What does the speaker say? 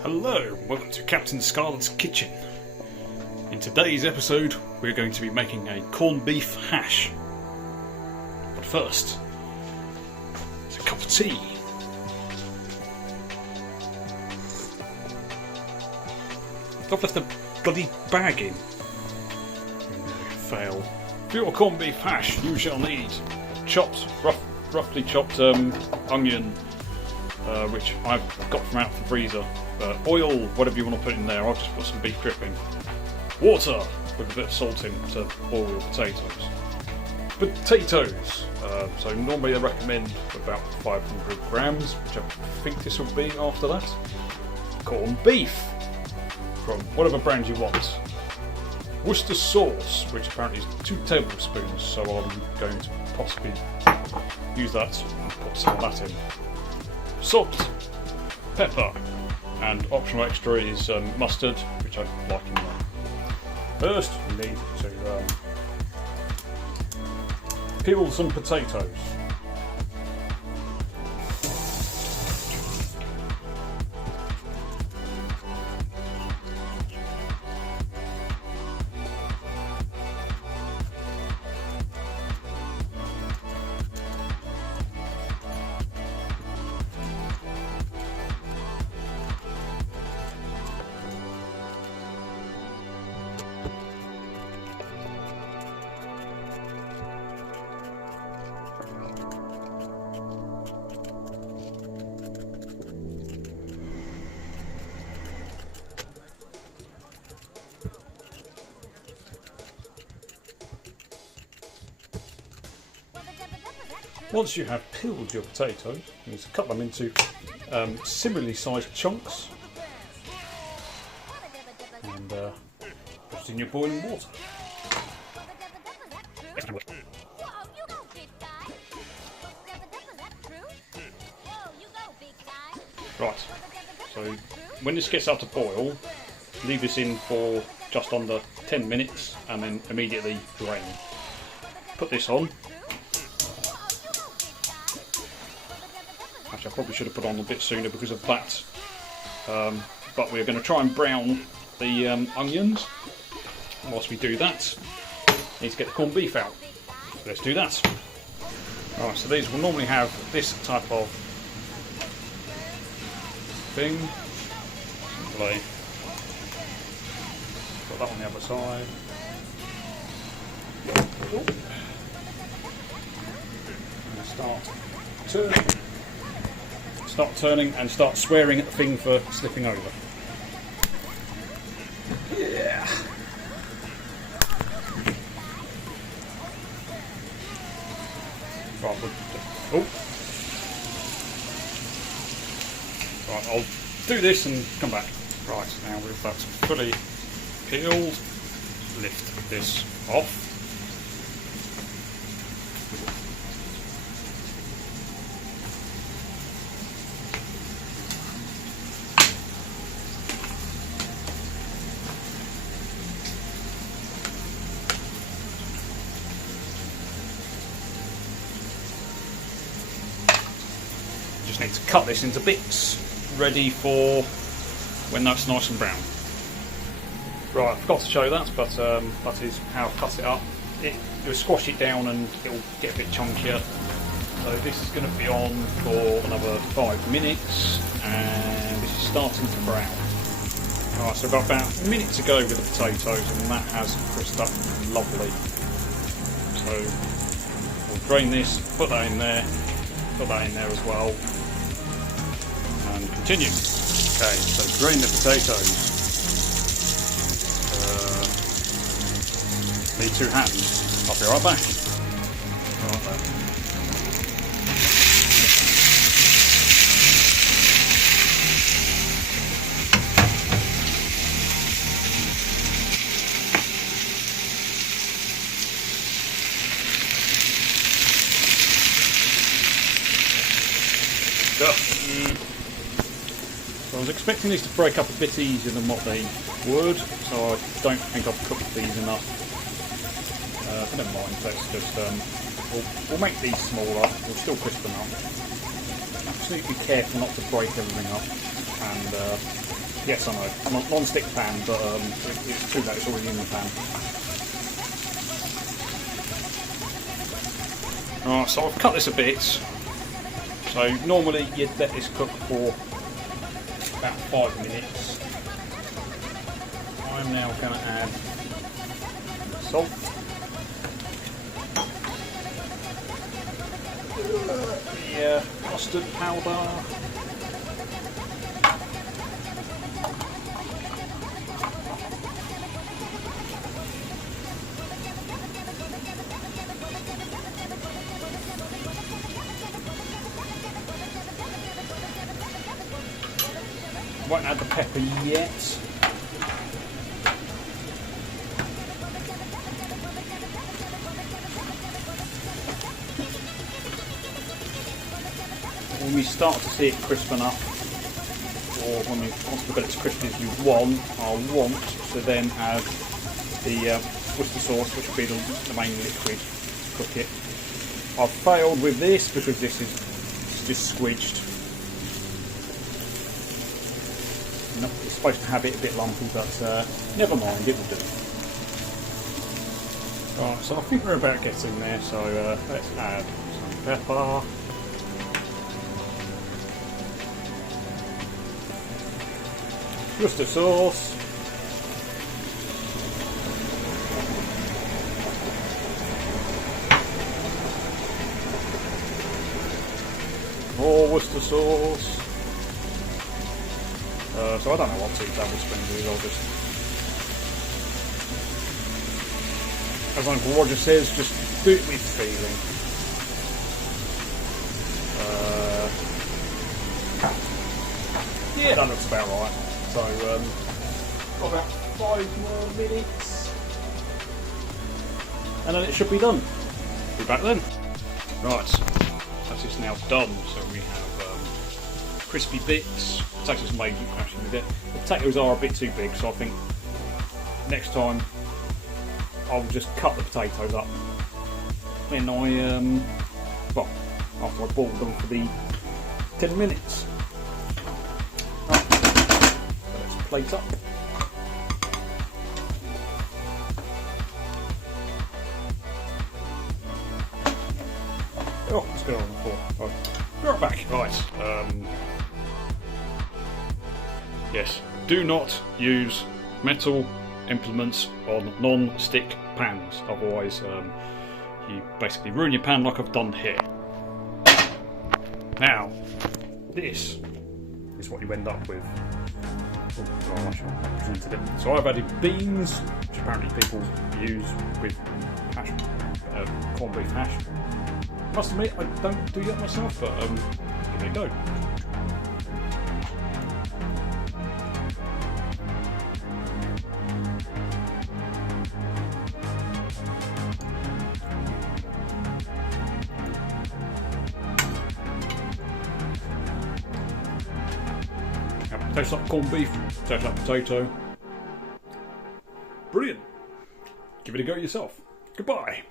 Hello, welcome to Captain Scarlet's Kitchen. In today's episode, we're going to be making a corned beef hash. But first, it's a cup of tea. I've left the bloody bag in. Fail. For your corned beef hash, you shall need roughly chopped onion, which I've got from out the freezer. Oil, whatever you want to put in there. I'll just put some beef dripping. Water with a bit of salt in to boil your potatoes. So normally I recommend about 500 grams, which I think this will be after that. Corned beef from whatever brand you want. Worcester sauce, which apparently is 2 tablespoons, so I'm going to possibly use that and put some of that in. Salt, pepper, and optional extra is mustard, which I like in there. First, we need to peel some potatoes. Once you have peeled your potatoes, you need to cut them into similarly sized chunks and put it in your boiling water. Right, so when this gets up to boil, leave this in for just under 10 minutes and then immediately drain. Put this on. I probably should have put on a bit sooner because of that, but we're going to try and brown the onions. Whilst we do that, we need to get the corned beef out. So let's do that. Alright, so these will normally have this type of thing. Simply put that on the other side. And start turning and start swearing at the thing for slipping over. Yeah. Right, I'll do this and come back. Right, now with that fully peeled, lift this off. Just need to cut this into bits, ready for when that's nice and brown. Right, I forgot to show that, but that is how I cut it up. You'll squash it down and it'll get a bit chunkier. So this is going to be on for another 5 minutes, and this is starting to brown. Alright, so I've got about a minute to go with the potatoes, and that has crisped up lovely. So we'll drain this, put that in there as well. Continue. Okay, so drain the potatoes. Need 2 hands. I'll be right back. Right there. So I was expecting these to break up a bit easier than what they would, so I don't think I've cooked these enough. But never mind, let's just We'll make these smaller, we'll still crisp them up. Absolutely careful not to break everything up. And yes, I know, non-stick pan, but it's too late, it's already in the pan. Right, so I've cut this a bit. So normally you'd let this cook for about 5 minutes. I'm now going to add salt. The mustard powder. Won't add the pepper yet. When we start to see it crispen up, or once we've got it as crispy as you want, I'll want to then add the oyster sauce, which will be the main liquid to cook it. I've failed with this because this is just squidged. It's supposed to have it a bit lumpy, but never mind, it will do. Right, so I think we're about getting there, so let's add some pepper. Worcester sauce. More Worcester sauce. So I don't know what 2 tablespoons is, I'll just, as Uncle Roger says, just do it with feeling. Yeah, that looks about right. So, got about 5 more minutes, and then it should be done. Be back then. Right, that is now done. So we have crispy bits. Potatoes made crashing with it. The potatoes are a bit too big, so I think next time I'll just cut the potatoes up when well, after I boil them for the 10 minutes. Right, let's plate up. Oh, let's go on the floor. Right. Be right back. Right. Yes, do not use metal implements on non-stick pans, otherwise you basically ruin your pan like I've done here. Now, this is what you end up with. Oh, I should have presented it. So I've added beans, which apparently people use with hash, corned beef hash. I must admit, I don't do that myself, but give it a go. Tastes like corned beef, tastes like potato. Brilliant. Give it a go yourself. Goodbye.